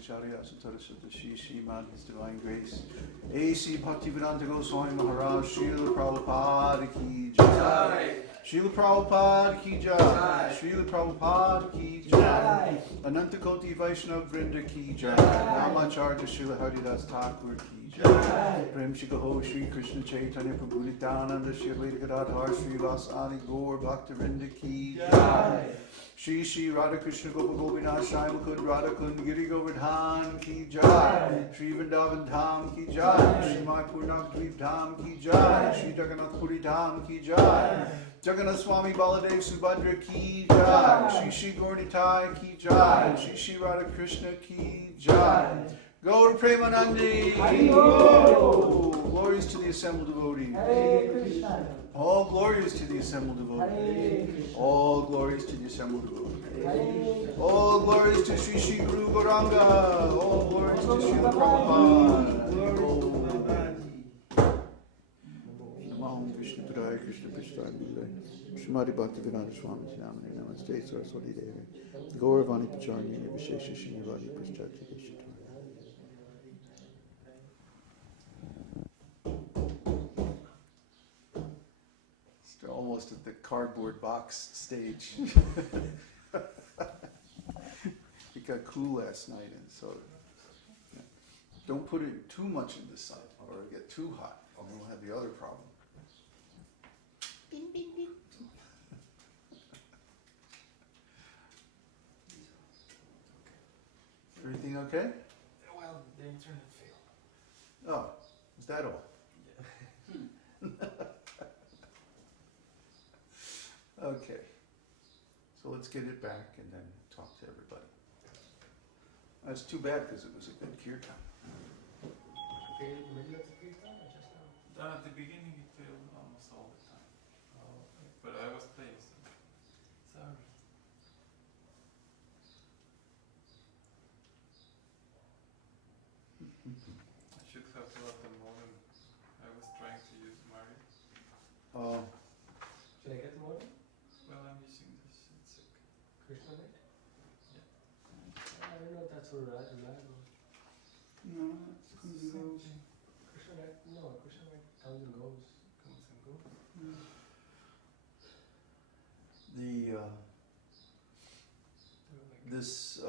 Acharya Sataraswata Shri Śrīmad, His Divine Grace, A.C. Bhaktivedanta Goswami Maharaj, Srila Prabhupada Ki Jai, Srila Prabhupada Ki Jai, Srila Prabhupada Ki Jai, Ananta Koti Vaishnava Vrinda Ki Jai, Namacharya Srila Haridas Thakur Ki Jai, Prem Shikaho Shri Krishna Chaitanya Prabhu Nityananda Shri Gadadhar Sri Vasani Gaur Bhaktivinoda Ki Jai, Shri Shri Radha Krishna Gopa Gopinath Shai Mukund Radha Kund Giri Govardhan Ki Jai, Shri Vrindavan Dham Ki Jai, Shri Mayapur Navadvip Dham Ki Jai, Shri Jagannath Puri Dham Ki Jai, Jagannath Swami Baladev Subhadra Ki Jai, Shri Shri Gaurnitai Ki Jai, Shri Shri Radha Krishna Ki Jai, Gaur Premanandi, glories to the assembled devotees. All glories to the assembled devotees. All glories to the assembled devotees. All glories to Sri Sri Guru Gauranga. All glories to Srila Prabhupada. Namah Vishnu Padaya Krishna Prishthaya Mule. Srimati Bhaktivedanta Swami Namani Namaste Saraswati Devi. Gauravani Pacharni Vishesha Srimati Prishthaya Deshita. Almost at the cardboard box stage. It got cool last night, and so yeah. Don't put it too much in the sun, or it'll get too hot, or we'll have the other problem. Bing, bing, bing. Everything okay? Well, the internet failed. Oh, is that all? Yeah. Okay, so let's get it back and then talk to everybody. That's too bad because it was a good kirtan. Okay, in the middle of the kirtan or just now? At the beginning it failed almost all the time. Oh, okay. But I was playing, so sorry. I should have thought the modem. I was trying to use Mario. Oh, Should I get the modem? Well, I'm using this. It's okay. Kṛṣṇa net? Yeah. I don't know if that's so reliable. no, it's comes and goes. Kṛṣṇa net? No, Kṛṣṇa net comes and goes. Comes and goes. The They're like this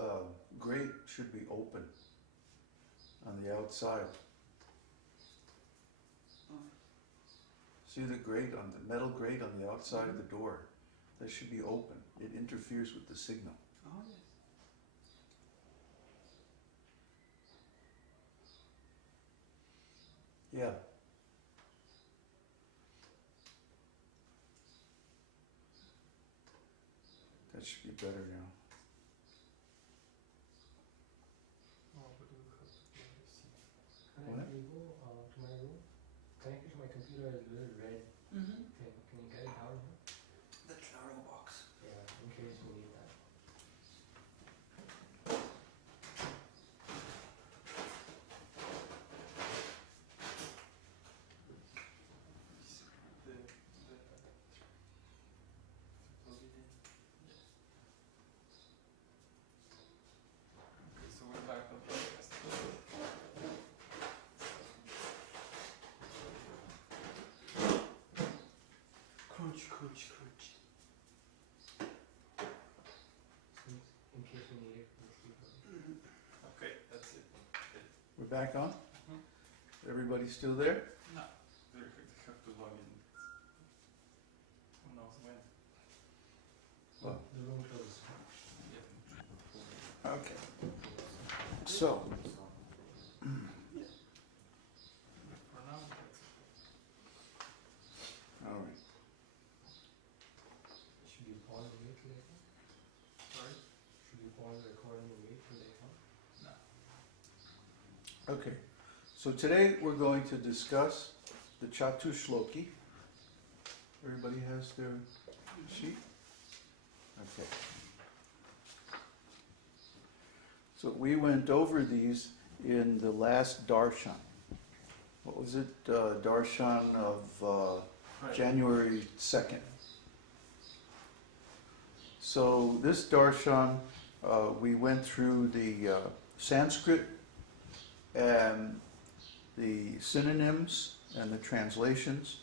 grate should be open on the outside. See the grate on the metal grate on the outside of the door? That should be open. It interferes with the signal. Oh yes. Yeah. That should be better now. Oh, but we have to play the scene. Can What? I go to my room? Connected to my computer is a little red thing. Can you get it down here? The Claro box. Yeah, in case we need that. Okay, so we're back on podcast. Crunch, crunch, crunch. In case we need it for the sleep. Okay, that's it. We're back on? Mhm. Everybody still there? No, they have to log in. Who knows when? Well. The room closed. Yeah. Okay. So, For now, that's it. all right. Should we pause and wait till later? Sorry? Should we pause the recording and wait till later? No. Okay. So today we're going to discuss the catuḥ-śloki. Everybody has their sheet? Okay. So we went over these in the last darshan. What was it? Darshan of Right. January 2nd. So this darshan, we went through the Sanskrit and the synonyms and the translations.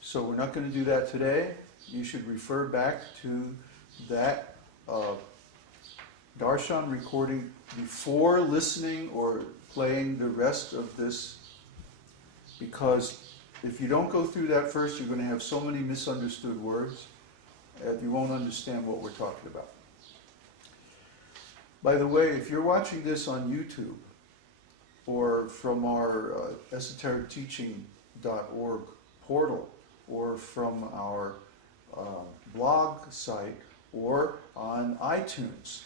So we're not going to do that today. You should refer back to that darshan recording before listening or playing the rest of this, because if you don't go through that first, you're going to have so many misunderstood words and you won't understand what we're talking about. By the way, if you're watching this on YouTube or from our esotericteaching.org portal or from our blog site or on iTunes,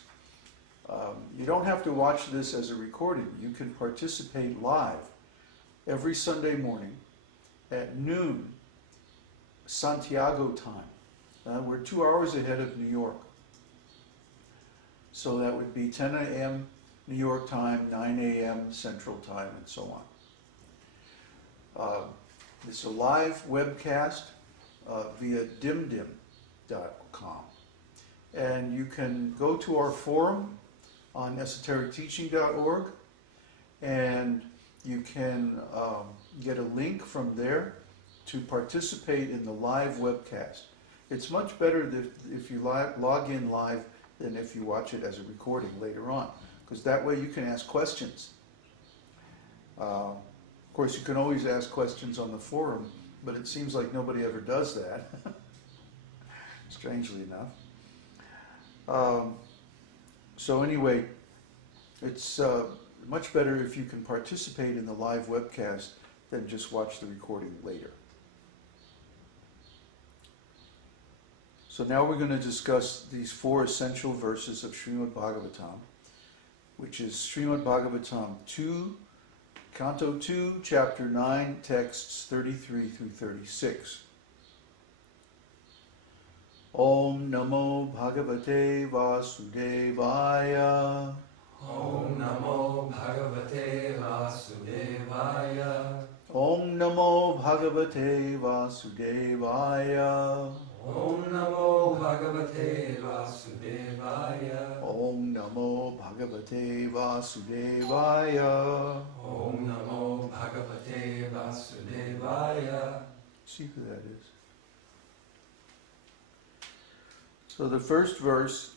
you don't have to watch this as a recording. You can participate live every Sunday morning at noon Santiago time. We're 2 hours ahead of New York. So that would be 10 a.m. New York time, 9 a.m. Central time, and so on. It's a live webcast via dimdim.com. And you can go to our forum on esotericteaching.org and you can get a link from there to participate in the live webcast. It's much better if you log in live than if you watch it as a recording later on, because that way you can ask questions. Of course, you can always ask questions on the forum, but it seems like nobody ever does that, strangely enough. So anyway, it's much better if you can participate in the live webcast than just watch the recording later. So now we're going to discuss these 4 essential verses of Śrīmad-Bhāgavatam, which is Śrīmad-Bhāgavatam 2, Canto 2, Chapter 9, texts 33 through 36. Om Namo Bhagavate Vasudevaya. Om Namo Bhagavate Vasudevaya. Om Namo Bhagavate Vasudevaya. Om Namo Bhagavate Vasudevaya. Om Namo Bhagavate Vasudevaya. Om Namo Bhagavate Vasudevaya. See who that is. So the first verse,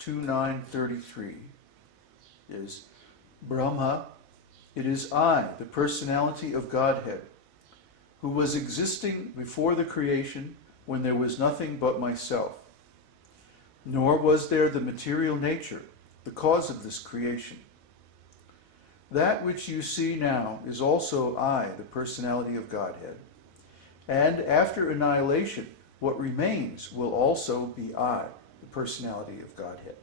2:9:33, is Brahmā, it is I, the Personality of Godhead, who was existing before the creation when there was nothing but myself. Nor was there the material nature, the cause of this creation. That which you see now is also I, the Personality of Godhead. And after annihilation, what remains will also be I, the Personality of Godhead.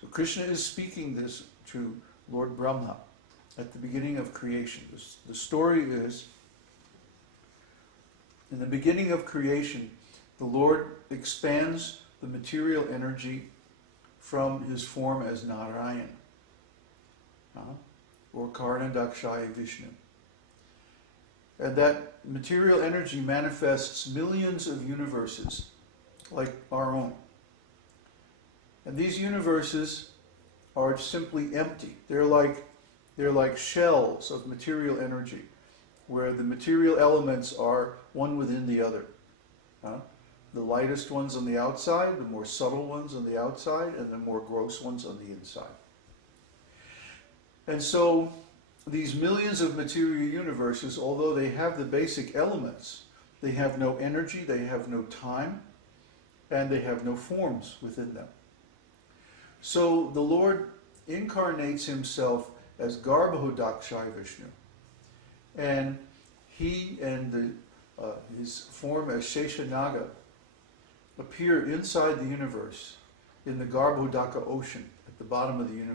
So Kṛṣṇa is speaking this to Lord Brahmā at the beginning of creation. The story is, in the beginning of creation, the Lord expands the material energy from his form as Narayan, or Karna-Dakshaya Vishnu. And that material energy manifests millions of universes like our own. And these universes are simply empty. They're like shells of material energy, where the material elements are one within the other. The lightest ones on the outside, the more subtle ones on the outside, and the more gross ones on the inside. And so these millions of material universes, although they have the basic elements, they have no energy, they have no time, and they have no forms within them. So the Lord incarnates himself as Garbhodakshaya Vishnu. And he and his form as Sheshanaga appear inside the universe, in the Garbhodaka ocean, at the bottom of the universe.